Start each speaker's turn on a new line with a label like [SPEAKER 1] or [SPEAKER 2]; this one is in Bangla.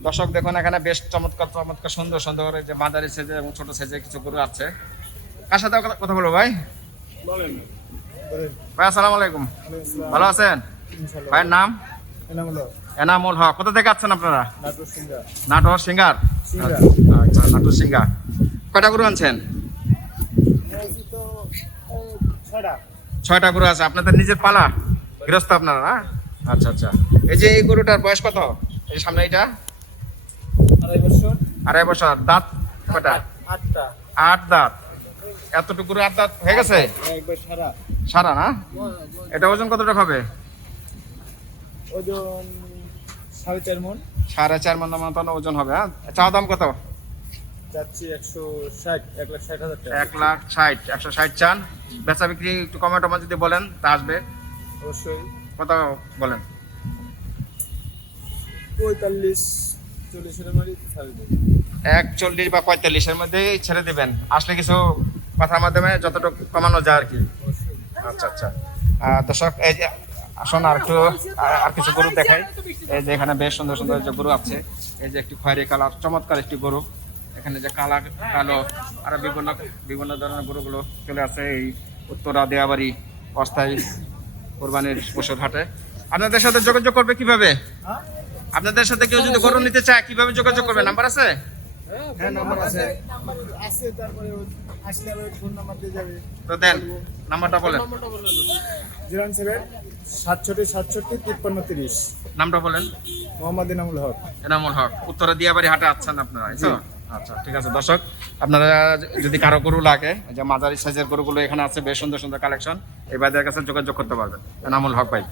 [SPEAKER 1] দর্শক দেখুন এখানে বেশ চমৎকার চমৎকার সুন্দর সুন্দর যে মাদারি সাইজের এবং ছোট সাইজের কিছু গরু আছে। কার সাথে কথা- বলব ভাই? ভাই আসসালামু আলাইকুম। ভালো আছেন? ভাইয়ের নাম? এনামুল হক। কোথা থেকে আছেন আপনারা? নাটোর সিঙ্গার
[SPEAKER 2] সিঙ্গার।
[SPEAKER 1] আচ্ছা নাটোর সিঙ্গার কয়টা গরু আনছেন? ছয়টা। গরু আছে। আপনাদের নিজের পালা? গৃহস্থ আপনারা না? আচ্ছা আচ্ছা। এই যে এই গরুটার বয়স কত? এই সামনে এটা আড়াই বছর। দাঁত কয়টা? আট দাঁত। এতটুকু আট দাঁত হয়ে গেছে? সারা। না? এটা ওজন কতটা হবে?
[SPEAKER 2] ওজন সাড়ে চার মন।
[SPEAKER 1] সাড়ে চার মন মতন ওজন হবে হ্যাঁ? চাওয়া দাম কত?
[SPEAKER 2] যাচ্ছি একশো ষাট এক লাখ ষাট হাজার টাকা।
[SPEAKER 1] এক লাখ ষাট একশো ষাট চান। বেচা বিক্রি একটু কমে টমে যদি বলেন তা আসবে।
[SPEAKER 2] অবশ্যই।
[SPEAKER 1] কত বলেন?
[SPEAKER 2] পঁয়তাল্লিশ। চল্লিশের মারি ছাড়ে দেবে।
[SPEAKER 1] এক চল্লিশ বা পঁয়তাল্লিশের মধ্যেই ছেড়ে দিবেন। আসলে কিছু কথার মাধ্যমে যতটুকু কমানো যায় আর কি। আচ্ছা আচ্ছা। দর্শক এই যে আসুন আর একটু আর- কিছু গরু দেখাই। এই যে এখানে বেশ সুন্দর সুন্দর যে গরু আছে এই যে একটি খয়েরি কালার চমৎকার একটি গরু। এখানে যে কালা কালো আর বিভিন্ন বিভিন্ন ধরনের গরুগুলো চলে আসে এই উত্তরা দেয়াবাড়ি অস্থায়ী কোরবানির পশুর হাটে। আপনাদের সাথে যোগাযোগ করবে কীভাবে? আপনাদের সাথে কেউ যদি গরু নিতে চায় কীভাবে যোগাযোগ করবে? নাম্বার আছে?
[SPEAKER 2] হ্যাঁ নাম্বার আছে। আছে তারপরে আসলে আবার ফোন নাম্বার দিয়ে যাবে।
[SPEAKER 1] তো দেন নাম্বারটা বলেন।
[SPEAKER 2] জিরো সেভেন সাতষট্টি সাতষট্টি তিপ্পান্ন তিরিশ।
[SPEAKER 1] নামটা বলেন।
[SPEAKER 2] মোহাম্মদ ইনামুল হক।
[SPEAKER 1] এনামুল হক। উত্তরা দিয়াবাড়ি হাটে আছেন আপনারা? আচ্ছা ঠিক আছে দর্শক আপনারা যদি কারও গরু লাগে যে মাঝারি সাইজের গরুগুলো এখানে আছে বেশ সুন্দর সুন্দর কালেকশন এই ভাইদের কাছে যোগাযোগ করতে পারবেন। এনামুল হক ভাই।